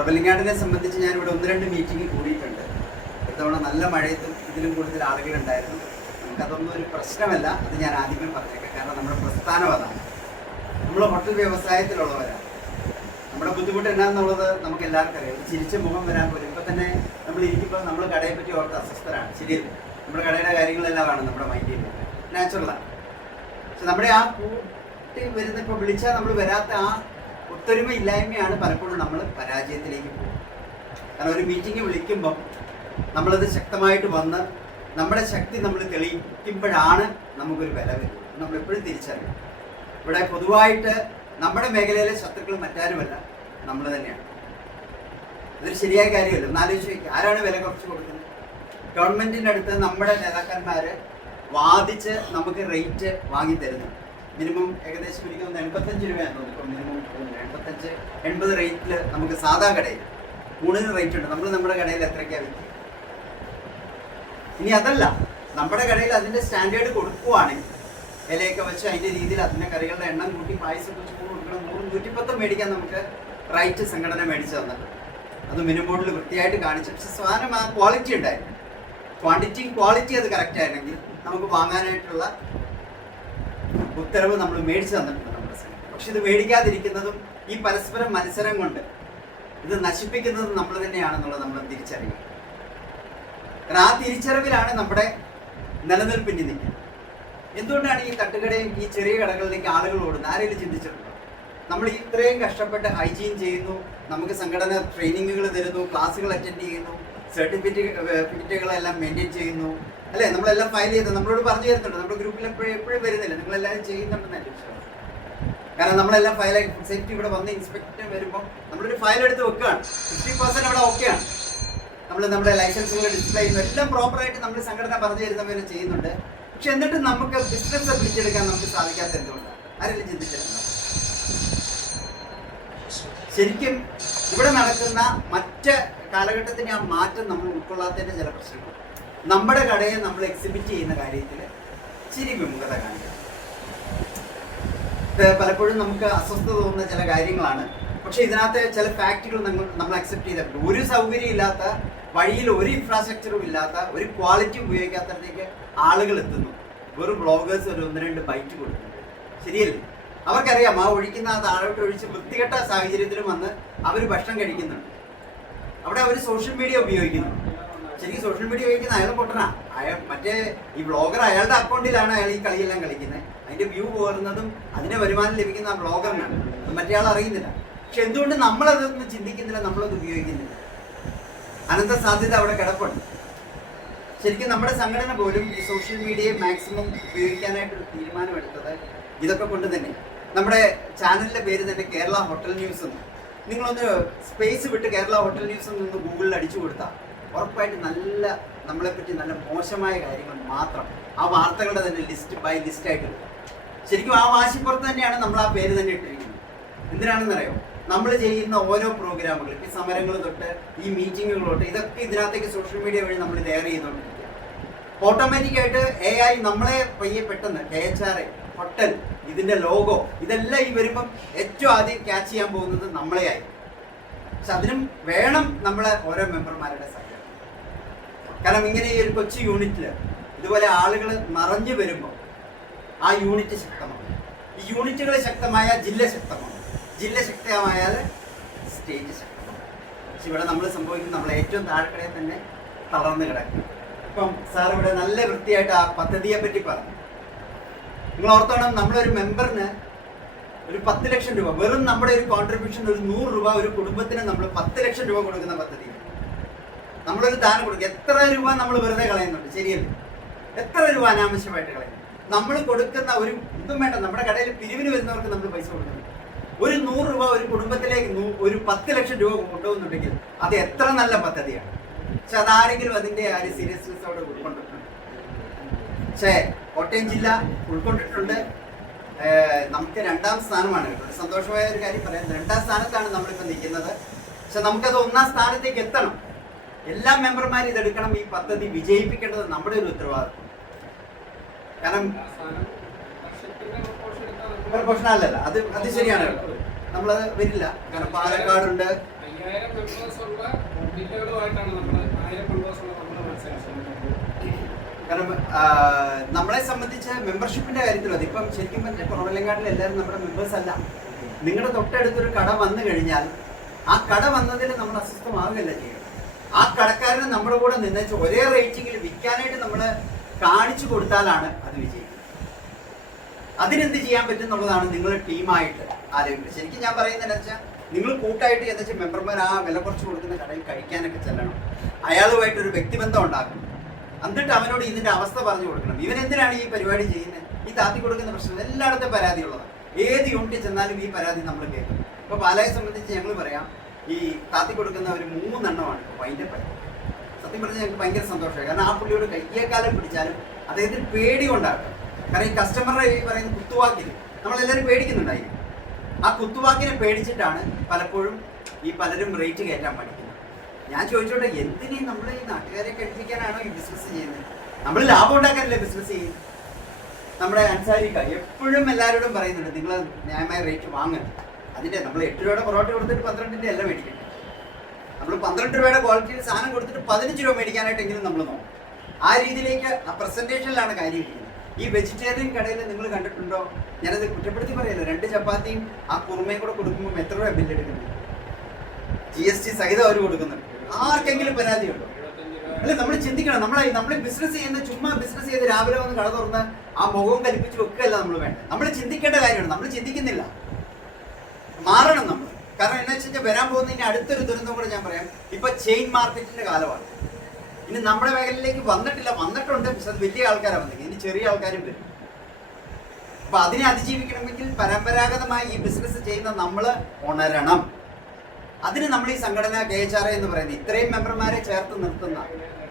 പ്രബലിങ്ങാടിനെ സംബന്ധിച്ച് ഞാൻ ഇവിടെ ഒന്ന് രണ്ട് മീറ്റിംഗ് കൂടിയിട്ടുണ്ട്. ഇത്തവണ നല്ല മഴയത്തും ഇതിലും കൂടുതൽ ആളുകളുണ്ടായിരുന്നു നമുക്കതൊന്നും ഒരു പ്രശ്നമല്ല. അത് ഞാൻ ആദ്യമേ പറഞ്ഞേക്കാം. കാരണം നമ്മുടെ പ്രസ്ഥാനം അതാണ്. നമ്മൾ ഹോട്ടൽ വ്യവസായത്തിലുള്ളവരാണ് നമ്മുടെ ബുദ്ധിമുട്ട് എന്നാന്നുള്ളത് നമുക്ക് എല്ലാവർക്കും അറിയാം ചിരിച്ച മുഖം വരാൻ പോലും ഇപ്പം തന്നെ നമ്മൾ ഇരിക്കുമ്പോൾ നമ്മൾ കടയെ പറ്റി ഓർത്ത് അസ്വസ്ഥരാണ്. ശരിയല്ല? നമ്മുടെ കടയുടെ കാര്യങ്ങളെല്ലാം ആണ് നമ്മുടെ മൈൻഡിൽ നാച്ചുറലാണ് പക്ഷെ നമ്മുടെ ആ കൂട്ടി വരുന്ന ഇപ്പോൾ വിളിച്ചാൽ നമ്മൾ വരാത്ത ആ ഒത്തൊരുമ ഇല്ലായ്മയാണ് പലപ്പോഴും നമ്മൾ പരാജയത്തിലേക്ക് പോകുന്നത്. കാരണം ഒരു മീറ്റിംഗ് വിളിക്കുമ്പം നമ്മളത് ശക്തമായിട്ട് വന്ന് നമ്മുടെ ശക്തി നമ്മൾ തെളിയിക്കുമ്പോഴാണ് നമുക്കൊരു വില വരുന്നത് നമ്മൾ എപ്പോഴും തിരിച്ചറിയണം. ഇവിടെ പൊതുവായിട്ട് നമ്മുടെ മേഖലയിലെ ശത്രുക്കൾ മറ്റാരുമല്ല നമ്മൾ തന്നെയാണ്. അതൊരു ശരിയായ കാര്യമല്ല. ഒന്ന് ചോദിക്കുക നോക്കുക ആരാണ് വില കുറച്ച് കൊടുക്കുന്നത്? ഗവൺമെന്റിന്റെ അടുത്ത് നമ്മുടെ നേതാക്കന്മാര് വാദിച്ച് നമുക്ക് റേറ്റ് വാങ്ങി തരുന്നു മിനിമം ഏകദേശം എനിക്ക് തോന്നുന്നു എൺപത്തഞ്ച് രൂപയാണ് തോന്നുന്നു. ഇപ്പം മിനിമം എൺപത്തഞ്ച് എൺപത് റേറ്റിൽ നമുക്ക് സാധാ കടയിൽ ഊണിന് റേറ്റ് ഉണ്ട്. നമ്മൾ നമ്മുടെ കടയിൽ എത്രയ്ക്കാണ് വിൽക്കുക ഇനി അതല്ല. നമ്മുടെ കടയിൽ അതിന്റെ സ്റ്റാൻഡേർഡ് കൊടുക്കുവാണെങ്കിൽ ഇലയൊക്കെ വെച്ച് അതിന്റെ രീതിയിൽ അതിന്റെ കറികളുടെ എണ്ണം കൂട്ടി പായസം വെച്ച് കൂടി കൊടുക്കണം നൂറ് നൂറ്റിപ്പത്തും മേടിക്കാൻ നമുക്ക് റൈറ്റ് സംഘടന മേടിച്ചു തന്നിട്ടുണ്ട് അത് മിനിമം ബോർഡിൽ വൃത്തിയായിട്ട് കാണിച്ചു. പക്ഷെ സാധനം ആ ക്വാളിറ്റി ഉണ്ടായിരുന്നു. ക്വാണ്ടിറ്റിയും ക്വാളിറ്റി അത് കറക്റ്റ് ആയിരുന്നെങ്കിൽ നമുക്ക് വാങ്ങാനായിട്ടുള്ള ഉത്തരവ് നമ്മൾ മേടിച്ചു തന്നിട്ടുണ്ട് നമ്മുടെ പക്ഷെ ഇത് മേടിക്കാതിരിക്കുന്നതും ഈ പരസ്പര മത്സരം കൊണ്ട് ഇത് നശിപ്പിക്കുന്നതും നമ്മൾ തന്നെയാണെന്നുള്ളത് നമ്മൾ തിരിച്ചറിയുക. കാരണം ആ തിരിച്ചറിവിലാണ് നമ്മുടെ നിലനിൽപ്പിന് നിൽക്കുന്നത് എന്തുകൊണ്ടാണ് ഈ തട്ടുകടയും ഈ ചെറിയ കടകളിലേക്ക് ആളുകൾ ഓടുന്നത്? ആരെങ്കിലും ചിന്തിച്ചിട്ടുണ്ടോ? നമ്മൾ ഇത്രയും കഷ്ടപ്പെട്ട് ഹൈജീൻ ചെയ്യുന്നു നമുക്ക് സംഘടന ട്രെയിനിങ്ങുകൾ തരുന്നു ക്ലാസ്സുകൾ അറ്റൻഡ് ചെയ്യുന്നു സർട്ടിഫിക്കറ്റുകളെല്ലാം മെയിന്റെയിൻ ചെയ്യുന്നു അല്ലേ? നമ്മളെല്ലാം ഫയൽ ചെയ്ത് നമ്മളോട് പറഞ്ഞു തരുന്നുണ്ട്. നമ്മുടെ ഗ്രൂപ്പിൽ എപ്പോഴും എപ്പോഴും വരുന്നില്ല. നിങ്ങളെല്ലാവരും ചെയ്യുന്നുണ്ടെന്ന് വിശ്വാസം കാരണം നമ്മളെല്ലാം ഫയൽ ഫുഡ് സേഫ്റ്റി ഇവിടെ വന്ന് ഇൻസ്പെക്ടർ വരുമ്പോൾ നമ്മളൊരു ഫയൽ എടുത്ത് വെക്കുകയാണ്. ഫിഫ്റ്റി പെർസെന്റ് അവിടെ ഓക്കെയാണ് നമ്മൾ നമ്മുടെ ലൈസൻസുകൾ ഡിസ്പ്ലേ ചെയ്യുന്നു എല്ലാം പ്രോപ്പറായിട്ട് നമ്മൾ സംഘടന പറഞ്ഞു പോലെ ചെയ്യുന്നുണ്ട്. പക്ഷെ എന്നിട്ട് നമുക്ക് ബിസിനസ് പിടിച്ചെടുക്കാൻ നമുക്ക് സാധിക്കാത്ത എന്തുകൊണ്ടാണ്? ആരെങ്കിലും ചിന്തിച്ചിട്ടുണ്ടോ? ശരിക്കും ഇവിടെ നടക്കുന്ന മറ്റ് കാലഘട്ടത്തിന്റെ ആ മാറ്റം നമ്മൾ ഉൾക്കൊള്ളാത്തതിന്റെ ചില പ്രശ്നങ്ങൾ നമ്മുടെ കടയെ നമ്മൾ എക്സിബിറ്റ് ചെയ്യുന്ന കാര്യത്തിൽ ഇച്ചിരി വിമുഖത കാണിക്കണം പലപ്പോഴും നമുക്ക് അസ്വസ്ഥത തോന്നുന്ന ചില കാര്യങ്ങളാണ്. പക്ഷേ ഇതിനകത്ത് ചില ഫാക്റ്റുകൾ നമ്മൾ നമ്മൾ അക്സെപ്റ്റ് ചെയ്തിട്ടുണ്ട്. ഒരു സൗകര്യം ഇല്ലാത്ത വഴിയിൽ ഒരു ഇൻഫ്രാസ്ട്രക്ചറും ഇല്ലാത്ത ഒരു ക്വാളിറ്റി ഉപയോഗിക്കാത്തടത്തേക്ക് ആളുകൾ എത്തുന്നു. വെറും ബ്ലോഗേഴ്സ് ഒരു ഒന്ന് രണ്ട് ബൈറ്റ് കൊടുക്കുന്നു. ശരിയല്ലേ? അവർക്കറിയാം ആ ഒഴിക്കുന്ന ആ താഴോട്ട് ഒഴിച്ച് വൃത്തികെട്ട സാഹചര്യത്തിലും വന്ന് അവർ ഭക്ഷണം കഴിക്കുന്നുണ്ട്. അവിടെ അവർ സോഷ്യൽ മീഡിയ ഉപയോഗിക്കുന്നു. ശരിക്കും സോഷ്യൽ മീഡിയ കഴിക്കുന്ന അയാൾ പൊട്ടണ അയാൾ മറ്റേ ഈ ബ്ലോഗർ അയാളുടെ അക്കൗണ്ടിലാണ് അയാൾ ഈ കളിയെല്ലാം കളിക്കുന്നത്. അതിന്റെ വ്യൂ പോരുന്നതും അതിന് വരുമാനം ലഭിക്കുന്ന ആ ബ്ലോഗറിനാണ് മറ്റേ ആൾ അറിയുന്നില്ല. പക്ഷെ എന്തുകൊണ്ട് നമ്മളതൊന്നും ചിന്തിക്കുന്നില്ല നമ്മളത് ഉപയോഗിക്കുന്നില്ല? അനന്ത സാധ്യത അവിടെ കിടപ്പുണ്ട്. ശരിക്കും നമ്മുടെ സംഘടന പോലും ഈ സോഷ്യൽ മീഡിയയെ മാക്സിമം ഉപയോഗിക്കാനായിട്ട് തീരുമാനമെടുത്തത് ഇതൊക്കെ കൊണ്ട് തന്നെ. നമ്മുടെ ചാനലിന്റെ പേര് തന്നെ കേരള ഹോട്ടൽ ന്യൂസ് എന്ന്. നിങ്ങളൊന്ന് സ്പേസ് വിട്ട് കേരള ഹോട്ടൽ ന്യൂസ് എന്ന് ഗൂഗിളിൽ അടിച്ചു കൊടുത്താൽ ഉറപ്പായിട്ട് നല്ല നമ്മളെ പറ്റി നല്ല മോശമായ കാര്യങ്ങൾ മാത്രം ആ വാർത്തകളുടെ തന്നെ ലിസ്റ്റ് ബൈ ലിസ്റ്റ് ആയിട്ട് വരും. ശരിക്കും ആ വാശിപ്പുറത്ത് തന്നെയാണ് നമ്മൾ ആ പേര് തന്നെ ഇട്ടിരിക്കുന്നത്. എന്തിനാണെന്നറിയോ? നമ്മൾ ചെയ്യുന്ന ഓരോ പ്രോഗ്രാമുകൾ ഈ സമരങ്ങൾ തൊട്ട് ഈ മീറ്റിങ്ങുകൾ തൊട്ട് ഇതൊക്കെ ഇതിനകത്തേക്ക് സോഷ്യൽ മീഡിയ വഴി നമ്മൾ ലെയർ ചെയ്തുകൊണ്ടിരിക്കുക. ഓട്ടോമാറ്റിക് ആയിട്ട് എ ഐ നമ്മളെ പയ്യെ പെട്ടെന്ന് K H R A hotel ഇതിന്റെ ലോഗോ ഇതെല്ലാം ഈ വരുമ്പം ഏറ്റവും ആദ്യം ക്യാച്ച് ചെയ്യാൻ പോകുന്നത് നമ്മളെ ആയി പക്ഷെ അതിനും വേണം നമ്മളെ ഓരോ മെമ്പർമാരുടെ സഹായം കാരണം ഇങ്ങനെ ഈ ഒരു കൊച്ചു യൂണിറ്റിൽ ഇതുപോലെ ആളുകൾ നിറഞ്ഞു വരുമ്പോൾ ആ യൂണിറ്റ് ശക്തമാണ് ഈ യൂണിറ്റുകൾ ശക്തമായ ജില്ല ശക്തമാണ് ജില്ല ശക്തമായാൽ സ്റ്റേറ്റ് ശക്തമാണ് പക്ഷെ ഇവിടെ നമ്മൾ സംഭവിക്കുന്നത് നമ്മൾ ഏറ്റവും താഴെക്കടയിൽ തന്നെ തളർന്നു കിടക്കും ഇപ്പം സാർ ഇവിടെ നല്ല വൃത്തിയായിട്ട് ആ പദ്ധതിയെ പറ്റി പറഞ്ഞു. നിങ്ങൾ ഓർത്തോണം നമ്മളൊരു മെമ്പറിന് ഒരു പത്ത് ലക്ഷം രൂപ വെറും നമ്മുടെ ഒരു കോൺട്രിബ്യൂഷൻ ഒരു നൂറ് രൂപ ഒരു കുടുംബത്തിന് നമ്മൾ പത്ത് ലക്ഷം രൂപ കൊടുക്കുന്ന പദ്ധതി. നമ്മളൊരു ദാനം കൊടുക്കുക. എത്ര രൂപ നമ്മൾ വെറുതെ കളയുന്നുണ്ട്? ശരിയല്ലേ? എത്ര രൂപ അനാവശ്യമായിട്ട് കളയുന്നു? നമ്മൾ കൊടുക്കുന്ന ഒരു ഇതും വേണ്ട. നമ്മുടെ കടയിൽ പിരിവിന് വരുന്നവർക്ക് നമ്മൾ പൈസ കൊടുക്കുന്നു ഒരു നൂറ് രൂപ ഒരു കുടുംബത്തിലേക്ക് ഒരു പത്ത് ലക്ഷം രൂപ കൊണ്ടുപോകുന്നുണ്ടെങ്കിൽ അത് എത്ര നല്ല പദ്ധതിയാണ്? പക്ഷെ അതാരെങ്കിലും അതിന്റെ ആ ഒരു സീരിയസ്നെസ്സോടെ ഉൾക്കൊണ്ടിട്ടുണ്ട്. പക്ഷേ കോട്ടയം ജില്ല ഉൾക്കൊണ്ടിട്ടുണ്ട്. നമുക്ക് രണ്ടാം സ്ഥാനമാണ് കേട്ടോ. സന്തോഷമായ ഒരു കാര്യം പറയാം. രണ്ടാം സ്ഥാനത്താണ് നമ്മളിപ്പോൾ നിൽക്കുന്നത്. പക്ഷെ നമുക്കത് ഒന്നാം സ്ഥാനത്തേക്ക് എത്തണം. എല്ലാ മെമ്പർമാരും ഇതെടുക്കണം ഈ പദ്ധതി വിജയിപ്പിക്കേണ്ടത് നമ്മുടെ ഒരു ഉത്തരവാദിത്വം. കാരണം അല്ലല്ല അത് അത് ശരിയാണ്. നമ്മളത് വരില്ല. കാരണം പാലക്കാടുണ്ട്. കാരണം നമ്മളെ സംബന്ധിച്ച് മെമ്പർഷിപ്പിന്റെ കാര്യത്തിലും അത് ഇപ്പം ശരിക്കും പറഞ്ഞാൽ കുറവലങ്ങാട്ടിൽ എല്ലാവരും നമ്മുടെ മെമ്പേഴ്സ് അല്ല. നിങ്ങളുടെ തൊട്ടടുത്തൊരു കട വന്നു കഴിഞ്ഞാൽ ആ കട വന്നതിൽ നമ്മൾ അസ്വസ്ഥമാവുകയല്ല ചെയ്യുക. ആ കടക്കാരന് നമ്മുടെ കൂടെ നിന്നേച്ച് ഒരേ റേറ്റിംഗിൽ വിൽക്കാനായിട്ട് നമ്മൾ കാണിച്ചു കൊടുത്താലാണ് അത് വിജയിക്കുന്നത്. അതിനെന്ത് ചെയ്യാൻ പറ്റും എന്നുള്ളതാണ് നിങ്ങൾ ടീമായിട്ട് ആലോചിക്കുന്നത്. ശരിക്കും ഞാൻ പറയുന്നത് എന്താ വെച്ചാൽ നിങ്ങൾ കൂട്ടായിട്ട് എന്താ വെച്ചാൽ മെമ്പർമാർ ആ വില കുറച്ച് കൊടുക്കുന്ന കടയിൽ കഴിക്കാനൊക്കെ ചെല്ലണം. അയാളുമായിട്ട് ഒരു വ്യക്തിബന്ധം ഉണ്ടാക്കണം. എന്നിട്ട് അവനോട് ഇതിന്റെ അവസ്ഥ പറഞ്ഞു കൊടുക്കണം. ഇവൻ എന്തിനാണ് ഈ പരിപാടി ചെയ്യുന്നത്? ഈ താത്തി കൊടുക്കുന്ന പ്രശ്നം എല്ലായിടത്തും പരാതിയുള്ളതാണ്. ഏത് യൂണിറ്റിൽ ചെന്നാലും ഈ പരാതി നമ്മൾ കേൾക്കും. ഇപ്പൊ പാലയെ സംബന്ധിച്ച് ഞങ്ങൾ പറയാം ഈ താത്തി കൊടുക്കുന്ന ഒരു മൂന്നെണ്ണമാണ് അതിന്റെ പരാതി സത്യം പറഞ്ഞാൽ ഞങ്ങൾക്ക് ഭയങ്കര സന്തോഷമായി. കാരണം ആ പുള്ളിയോട് കയ്യേക്കാലം പിടിച്ചാലും അദ്ദേഹത്തിന് പേടി കൊണ്ടാണ് കാരണം ഈ കസ്റ്റമറുടെ ഈ പറയുന്ന കുത്തുവാക്കിന് നമ്മളെല്ലാവരും പേടിക്കുന്നുണ്ടായി. ആ കുത്തുവാക്കിനെ പേടിച്ചിട്ടാണ് പലപ്പോഴും ഈ പലരും റേറ്റ് കയറ്റാൻ പഠിക്കുന്നത്. ഞാൻ ചോദിച്ചോട്ടെ എന്തിനീ നമ്മൾ ഈ നാട്ടുകാരെ കഴിപ്പിക്കാനാണോ ഈ ബിസിനസ് ചെയ്യുന്നത്? നമ്മൾ ലാഭം ഉണ്ടാക്കാനല്ലേ ബിസിനസ് ചെയ്യുന്നത്? നമ്മുടെ അൻസാരിക്ക എപ്പോഴും എല്ലാവരോടും പറയുന്നുണ്ട് നിങ്ങൾ ന്യായമായ റേറ്റ് വാങ്ങരുത്. അതിന്റെ നമ്മൾ എട്ട് രൂപയുടെ പൊറോട്ട കൊടുത്തിട്ട് പന്ത്രണ്ടിന്റെ അല്ല മേടിക്കുന്നത് നമ്മൾ പന്ത്രണ്ട് രൂപയുടെ ക്വാളിറ്റിയിൽ സാധനം കൊടുത്തിട്ട് പതിനഞ്ച് രൂപ മേടിക്കാനായിട്ടെങ്കിലും നമ്മൾ നോക്കും. ആ രീതിയിലേക്ക് ആ പ്രസന്റേഷനിലാണ് കാര്യം ഇരിക്കുന്നത്. ഈ വെജിറ്റേറിയൻ കടയിൽ നിങ്ങൾ കണ്ടിട്ടുണ്ടോ? ഞാനത് കുറ്റപ്പെടുത്തി പറയല്ലോ. രണ്ട് ചപ്പാത്തിയും ആ കുറുമയും കൂടെ കൊടുക്കുമ്പോൾ എത്ര രൂപ ബില്ല് എടുക്കുന്നത്? ജി എസ് ടി സഹിതം അവർ കൊടുക്കുന്നുണ്ട്. ആർക്കെങ്കിലും പരാതിയുണ്ടോ അല്ല നമ്മൾ ചിന്തിക്കണം. നമ്മളെ നമ്മൾ ബിസിനസ് ചെയ്യുന്ന ചുമ്മാ ബിസിനസ് ചെയ്ത് രാവിലെ വന്ന് കട തുറന്ന് ആ മുഖവും കലിപ്പിച്ച് വെക്കുകയല്ല നമ്മൾ വേണ്ടത്. നമ്മൾ ചിന്തിക്കേണ്ട കാര്യമാണ്. നമ്മൾ ചിന്തിക്കുന്നില്ല. മാറണം നമ്മൾ. കാരണം എന്നു വെച്ചാൽ വരാൻ പോകുന്ന ഇനി അടുത്തൊരു ദുരന്തം കൂടെ ഞാൻ പറയാം. ഇപ്പൊ ചെയിൻ മാർക്കറ്റിന്റെ കാലമാണ്. ഇനി നമ്മുടെ മേഖലയിലേക്ക് വന്നിട്ടില്ല. വന്നിട്ടുണ്ട്. പക്ഷെ അത് വലിയ ആൾക്കാരാണ് വന്നെങ്കിൽ ഇനി ചെറിയ ആൾക്കാരും വരും. അപ്പൊ അതിനെ അതിജീവിക്കണമെങ്കിൽ പരമ്പരാഗതമായി ഈ ബിസിനസ് ചെയ്യുന്ന നമ്മൾ ഉണരണം. അതിന് നമ്മൾ ഈ സംഘടന കെ എച്ച് ആർ എന്ന് പറയുന്നത് ഇത്രയും മെമ്പർമാരെ ചേർത്ത് നിർത്തുന്ന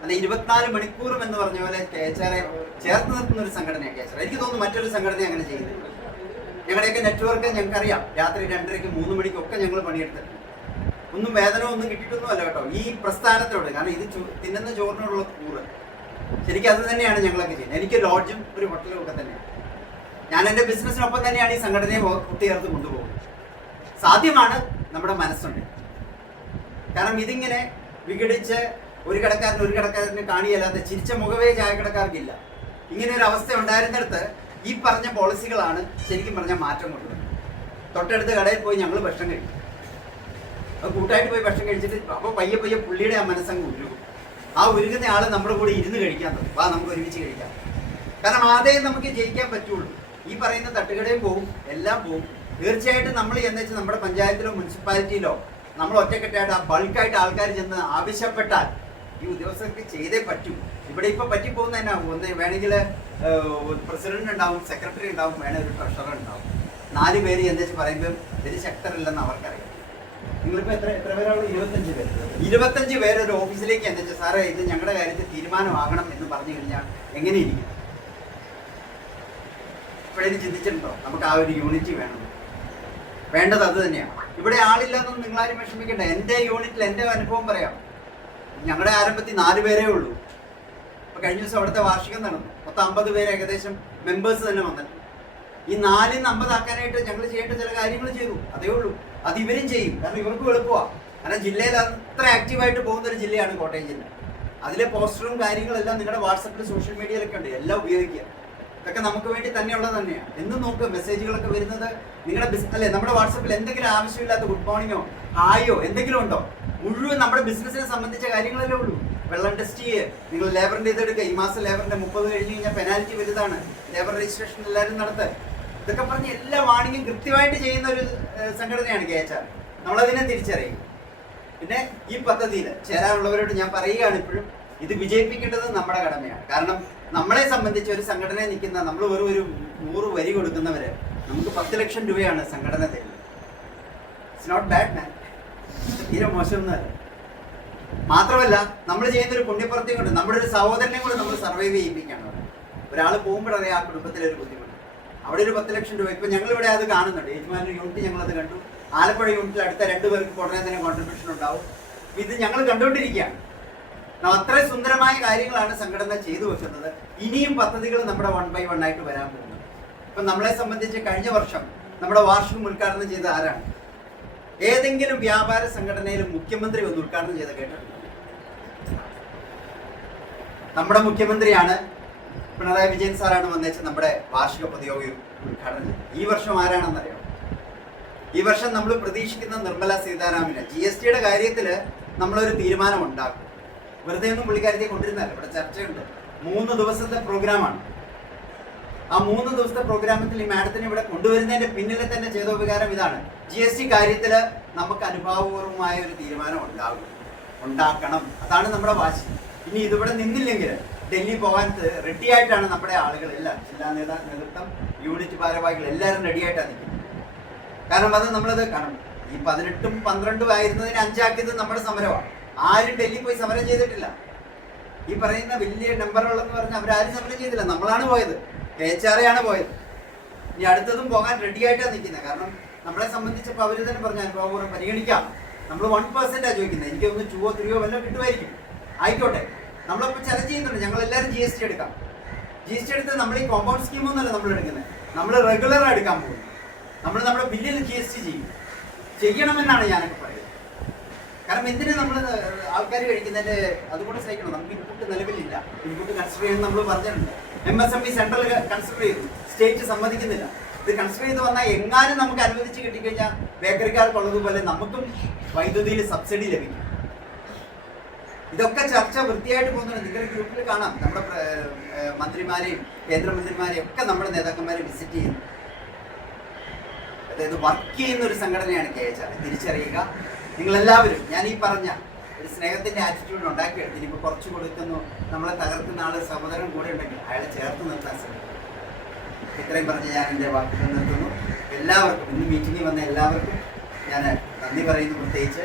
അല്ല ഇരുപത്തിനാല് മണിക്കൂറും എന്ന് പറഞ്ഞ പോലെ കെ എച്ച് ആർ ചേർത്ത് നിർത്തുന്ന ഒരു സംഘടനയാണ് കെ എച്ച് ആർ. എനിക്ക് തോന്നുന്നു മറ്റൊരു സംഘടന അങ്ങനെ ചെയ്യുന്നില്ല. ഞങ്ങളുടെയൊക്കെ നെറ്റ്വർക്ക് ഞങ്ങൾക്കറിയാം. രാത്രി രണ്ടരയ്ക്ക് മൂന്ന് മണിക്കൊക്കെ ഞങ്ങൾ പണിയെടുത്തിട്ടുണ്ട് ഒന്നും വേതനം ഒന്നും കിട്ടിയിട്ടൊന്നും അല്ല കേട്ടോ. ഈ പ്രസ്ഥാനത്തോട് കാരണം ഇത് തിന്നുന്ന ചോറിനോടുള്ള കൂറ്. ശരിക്കും അത് തന്നെയാണ് ഞങ്ങളൊക്കെ ചെയ്യുന്നത്. എനിക്ക് ലോഡ്ജും ഒരു ഹോട്ടലും ഒക്കെ തന്നെയാണ് ഞാൻ എന്റെ ബിസിനസ്സിനൊപ്പം തന്നെയാണ് ഈ സംഘടനയെ കുത്തിയേർത്ത് കൊണ്ടുപോകുന്നത്. സാധ്യമാണ് നമ്മുടെ മനസ്സുണ്ട്. കാരണം ഇതിങ്ങനെ വിഘടിച്ച് ഒരു കടക്കാരൻ ഒരു കടക്കാരന് കാണിയല്ലാത്ത ചിരിച്ച മുഖവേ ചായക്കടക്കാർക്കില്ല. ഇങ്ങനെ ഒരു അവസ്ഥ ഉണ്ടായിരുന്നിടത്ത് ഈ പറഞ്ഞ പോളിസികളാണ് ശരിക്കും പറഞ്ഞാൽ മാറ്റം കൊണ്ടുവരുന്നത്. തൊട്ടടുത്ത കടയിൽ പോയി ഞങ്ങൾ ഭക്ഷണം കഴിക്കും. അത് കൂട്ടായിട്ട് പോയി ഭക്ഷണം കഴിച്ചിട്ട് അപ്പോൾ പയ്യെ പയ്യെ പുള്ളിയുടെ ആ മനസ്സങ്ങ് ഉരുകും. ആ ഉരുകുന്ന ആൾ നമ്മുടെ കൂടെ ഇരുന്ന് കഴിക്കാൻ തോന്നും വാ നമുക്ക് ഒരുമിച്ച് കഴിക്കാം. കാരണം ആദ്യം നമുക്ക് ജയിക്കാൻ പറ്റുള്ളൂ. ഈ പറയുന്ന തട്ടുകടയും പോവും എല്ലാം പോവും. തീർച്ചയായിട്ടും നമ്മൾ എന്ന് വെച്ചാൽ നമ്മുടെ പഞ്ചായത്തിലോ മുനിസിപ്പാലിറ്റിയിലോ നമ്മൾ ഒറ്റക്കെട്ടായിട്ട് ആ ബൾക്കായിട്ട് ആൾക്കാർ ചെന്ന് ആവശ്യപ്പെട്ടാൽ ഈ ഉദ്യോഗസ്ഥർക്ക് ചെയ്തേ പറ്റൂ. ഇവിടെ ഇപ്പൊ പറ്റിപ്പോകുന്ന തന്നെ ഒന്ന് വേണമെങ്കിൽ പ്രസിഡന്റ് ഉണ്ടാവും സെക്രട്ടറി ഉണ്ടാവും വേണേ ഒരു ട്രഷറർ ഉണ്ടാവും. നാല് പേര് എന്താ പറയുമ്പോൾ ഇതിൽ ശക്തരല്ലെന്ന് അവർക്കറിയാം. നിങ്ങളിപ്പോ എത്ര എത്ര പേരാണ്? ഇരുപത്തഞ്ച് പേര്. ഇരുപത്തഞ്ച് പേര് ഒരു ഓഫീസിലേക്ക് എന്താ വെച്ചാൽ സാറേ ഇത് ഞങ്ങളുടെ കാര്യത്തിൽ തീരുമാനമാകണം എന്ന് പറഞ്ഞു കഴിഞ്ഞാൽ എങ്ങനെ ഇരിക്കും ഇപ്പോഴേലും ചിന്തിച്ചിട്ടുണ്ടോ? നമുക്ക് ആ ഒരു യൂണിറ്റി വേണം. വേണ്ടത് അത് തന്നെയാണ്. ഇവിടെ ആളില്ലാതൊന്നും നിങ്ങളാരും വിഷമിക്കണ്ട. എന്റെ യൂണിറ്റിൽ എന്റെ അനുഭവം പറയാം. ഞങ്ങളുടെ ആരംഭത്തിൽ നാല് പേരേ ഉള്ളൂ. അപ്പൊ കഴിഞ്ഞ ദിവസം അവിടുത്തെ വാർഷികം നടന്നു. മൊത്തം അമ്പത് പേര് ഏകദേശം മെമ്പേഴ്സ് തന്നെ വന്നിട്ടുണ്ട്. ഈ നാലിന്ന് അമ്പതാക്കാനായിട്ട് ഞങ്ങൾ ചെയ്യേണ്ട ചില കാര്യങ്ങൾ ചെയ്തു. അതേ ഉള്ളൂ. അത് ഇവരും ചെയ്യും. കാരണം ഇവർക്ക് എളുപ്പമാണ് കാരണം ജില്ലയിൽ അത്ര ആക്റ്റീവായിട്ട് പോകുന്ന ഒരു ജില്ലയാണ് കോട്ടയം ജില്ല. അതിലെ പോസ്റ്ററും കാര്യങ്ങളെല്ലാം നിങ്ങളുടെ വാട്സപ്പിൽ സോഷ്യൽ മീഡിയയിലൊക്കെ ഉണ്ട്. എല്ലാം ഉപയോഗിക്കുക. ഇതൊക്കെ നമുക്ക് വേണ്ടി തന്നെയുള്ളത് തന്നെയാണ് എന്നും നോക്ക് മെസ്സേജുകളൊക്കെ വരുന്നത് നിങ്ങളുടെ ബിസ് അല്ലെ നമ്മുടെ വാട്സപ്പിൽ എന്തെങ്കിലും ആവശ്യമില്ലാത്ത ഗുഡ് മോർണിംഗോ ഹായോ എന്തെങ്കിലും ഉണ്ടോ? മുഴുവൻ നമ്മുടെ ബിസിനസ്സിനെ സംബന്ധിച്ച കാര്യങ്ങളല്ലേ ഉള്ളൂ. വെള്ളം ടെസ്റ്റ് ചെയ്യുക നിങ്ങൾ ലേബറിന്റെ ഇതെടുക്കുക ഈ മാസം ലേബറിന്റെ മുപ്പത് കഴിഞ്ഞ് കഴിഞ്ഞാൽ പെനാൽറ്റി വലുതാണ്. ലേബർ രജിസ്ട്രേഷൻ എല്ലാവരും നടത്തുക ഇതൊക്കെ പറഞ്ഞ് എല്ലാ വാണിംഗും കൃത്യമായിട്ട് ചെയ്യുന്ന ഒരു സംഘടനയാണ് കെ എച്ച് ആർ നമ്മളതിനെ തിരിച്ചറിയും. പിന്നെ ഈ പദ്ധതിയിൽ ചേരാനുള്ളവരോട് ഞാൻ പറയുകയാണ് ഇപ്പോഴും ഇത് വിജയിപ്പിക്കേണ്ടത് നമ്മുടെ കടമയാണ്. കാരണം നമ്മളെ സംബന്ധിച്ച് ഒരു സംഘടനയിൽ നിൽക്കുന്ന നമ്മൾ വെറും ഒരു നൂറ് വരി കൊടുക്കുന്നവര് നമുക്ക് പത്ത് ലക്ഷം രൂപയാണ് സംഘടന തരുന്നത്. ഇറ്റ്സ് നോട്ട് ബാഡ് മാൻ തീരെ മോശമൊന്നുമല്ല മാത്രമല്ല നമ്മൾ ചെയ്യുന്ന ഒരു പുണ്യപ്രവൃത്തി കൊണ്ട് നമ്മുടെ ഒരു സഹോദരനെ കൂടെ നമ്മൾ സർവൈവ് ചെയ്യിപ്പിക്കുകയാണ്. ഒരാൾ പോകുമ്പോഴറിയാം ആ കുടുംബത്തിലെ ഒരു ബുദ്ധിമുട്ട്. അവിടെ ഒരു പത്ത് ലക്ഷം രൂപ. ഇപ്പം ഞങ്ങൾ ഇവിടെ അത് കാണുന്നുണ്ട്. യജമാനൊരു യൂണിറ്റ് ഞങ്ങളത് കണ്ടു. ആലപ്പുഴ യൂണിറ്റിൽ അടുത്ത രണ്ട് പേർക്ക് ഉടനെ തന്നെ കോൺട്രിബ്യൂഷൻ ഉണ്ടാവും. ഇത് ഞങ്ങൾ കണ്ടുകൊണ്ടിരിക്കുകയാണ്. അത്രയും സുന്ദരമായ കാര്യങ്ങളാണ് സംഘടന ചെയ്തു വെക്കുന്നത്. ഇനിയും പദ്ധതികൾ നമ്മുടെ വൺ ബൈ വൺ ആയിട്ട് വരാൻ പോകുന്നത് ഇപ്പം നമ്മളെ സംബന്ധിച്ച് കഴിഞ്ഞ വർഷം നമ്മുടെ വാർഷികം ഉദ്ഘാടനം ചെയ്ത ആരാണ്? ഏതെങ്കിലും വ്യാപാര സംഘടനയിൽ മുഖ്യമന്ത്രി വന്ന് ഉദ്ഘാടനം ചെയ്ത കേട്ടിട്ടുണ്ട്. നമ്മുടെ മുഖ്യമന്ത്രിയാണ് പിണറായി വിജയൻ സാറാണ് വന്നേച്ച് നമ്മുടെ വാർഷിക പൊതുയോഗം ഉദ്ഘാടനം ചെയ്തത്. ഈ വർഷം ആരാണെന്നറിയാം? ഈ വർഷം നമ്മൾ പ്രതീക്ഷിക്കുന്ന നിർമ്മല സീതാരാമന് ജി എസ് ടിയുടെ കാര്യത്തിൽ നമ്മളൊരു തീരുമാനം ഉണ്ടാക്കും വെറുതെ ഒന്നും പുള്ളിക്കാരത്തെ കൊണ്ടിരുന്നല്ല ഇവിടെ ചർച്ചയുണ്ട്. മൂന്ന് ദിവസത്തെ പ്രോഗ്രാമാണ് ആ മൂന്ന് ദിവസത്തെ പ്രോഗ്രാമത്തിൽ ഈ മാഡത്തിന് ഇവിടെ കൊണ്ടുവരുന്നതിന്റെ പിന്നിലെ തന്നെ ചേതോപകാരം ഇതാണ്. ജി എസ് ടി കാര്യത്തിൽ നമുക്ക് അനുഭാവപൂർവമായ ഒരു തീരുമാനം ഉണ്ടാകും. ഉണ്ടാക്കണം. അതാണ് നമ്മുടെ വാശി. ഇനി ഇതിവിടെ നിന്നില്ലെങ്കിൽ ഡൽഹി പോകാൻ റെഡി ആയിട്ടാണ് നമ്മുടെ ആളുകൾ എല്ലാം ജില്ലാ നേതാ നേതൃത്വം യൂണിറ്റ് ഭാരവാഹികൾ എല്ലാവരും റെഡി ആയിട്ടാണ് നിൽക്കുന്നത്. കാരണം അത് നമ്മളത് കാണും. ഈ പതിനെട്ടും പന്ത്രണ്ടും ആയിരുന്നതിന് അഞ്ചാക്കിയത് നമ്മുടെ സമരമാണ്. ആരും ഡൽഹി പോയി സമരം ചെയ്തിട്ടില്ല. ഈ പറയുന്ന വലിയ നമ്പറുകളെന്ന് പറഞ്ഞാൽ അവരാരും സമരം ചെയ്തില്ല. നമ്മളാണ് പോയത്. ആർ പോയത്. ഇനി അടുത്തതും പോകാൻ റെഡി ആയിട്ടാണ് നിൽക്കുന്നത്. കാരണം നമ്മളെ സംബന്ധിച്ചപ്പോൾ അവർ തന്നെ പറഞ്ഞു അനുഭവപൂർവം പരിഗണിക്കാം. നമ്മൾ വൺ പെർസെന്റാണ് ചോദിക്കുന്നത്. എനിക്കൊന്ന് ചുവോ ത്രീയോ വല്ലതും കിട്ടുമായിരിക്കും. ആയിക്കോട്ടെ. നമ്മളപ്പോൾ ചലഞ്ച് ചെയ്യുന്നുണ്ട്. ഞങ്ങൾ എല്ലാവരും ജി എസ് ടി എടുക്കാം. ജി എസ് ടി എടുത്ത് നമ്മൾ ഈ കോമ്പൗണ്ട് സ്കീമൊന്നുമല്ല നമ്മൾ എടുക്കുന്നത്. നമ്മൾ റെഗുലർ എടുക്കാൻ പോകുന്നത്. നമ്മൾ നമ്മുടെ ബില്ലിൽ ജി എസ് ടി ചെയ്യും. ചെയ്യണമെന്നാണ് ഞാനൊക്കെ പറയുന്നത്. കാരണം എന്തിനു നമ്മൾ ആൾക്കാർ കഴിക്കുന്നതിന്റെ അതുകൊണ്ട് സഹിക്കണം. നമുക്ക് ഇൻപുട്ട് നിലവിലില്ല. ഇൻപുട്ട് കൺസിഡർ ചെയ്യണം നമ്മൾ പറഞ്ഞിട്ടുണ്ട്. M S M E central consider ചെയ്തു. സ്റ്റേറ്റ് സമ്മതിക്കുന്നില്ല. ഇത് കൺസിഡർ ചെയ്ത് വന്നാൽ എങ്ങാനും നമുക്ക് അനുവദിച്ച് കിട്ടിക്കഴിഞ്ഞാൽ ബേക്കറിക്കാർക്കുള്ളതുപോലെ നമുക്കും വൈദ്യുതിയിൽ സബ്സിഡി ലഭിക്കും. ഇതൊക്കെ ചർച്ച വൃത്തിയായിട്ട് പോകുന്നുണ്ട്. നിങ്ങളുടെ ഗ്രൂപ്പിൽ കാണാം. നമ്മുടെ മന്ത്രിമാരെയും കേന്ദ്രമന്ത്രിമാരെയും ഒക്കെ നമ്മുടെ നേതാക്കന്മാരെ വിസിറ്റ് ചെയ്യുന്നു. അതായത് വർക്ക് ചെയ്യുന്ന ഒരു സംഘടനയാണ് കെ എച്ച് ആർ. തിരിച്ചറിയുക. നിങ്ങളെല്ലാവരും ഞാൻ ഈ പറഞ്ഞ ഒരു സ്നേഹത്തിന്റെ ആറ്റിറ്റ്യൂഡ് ഉണ്ടാക്കിയെടുത്ത് ഇനിയിപ്പോൾ കുറച്ച് കൊടുക്കുന്നു നമ്മളെ തകർക്കുന്ന ആൾ സഹോദരൻ കൂടെ ഉണ്ടെങ്കിൽ അയാളെ ചേർത്ത് നിർത്താൻ ശ്രമിക്കും. ഇത്രയും പറഞ്ഞ് ഞാൻ എന്റെ വാക്കുകൾ നിർത്തുന്നു. എല്ലാവർക്കും ഇന്ന് മീറ്റിംഗിൽ വന്ന എല്ലാവർക്കും ഞാൻ നന്ദി പറയുന്നു. പ്രത്യേകിച്ച്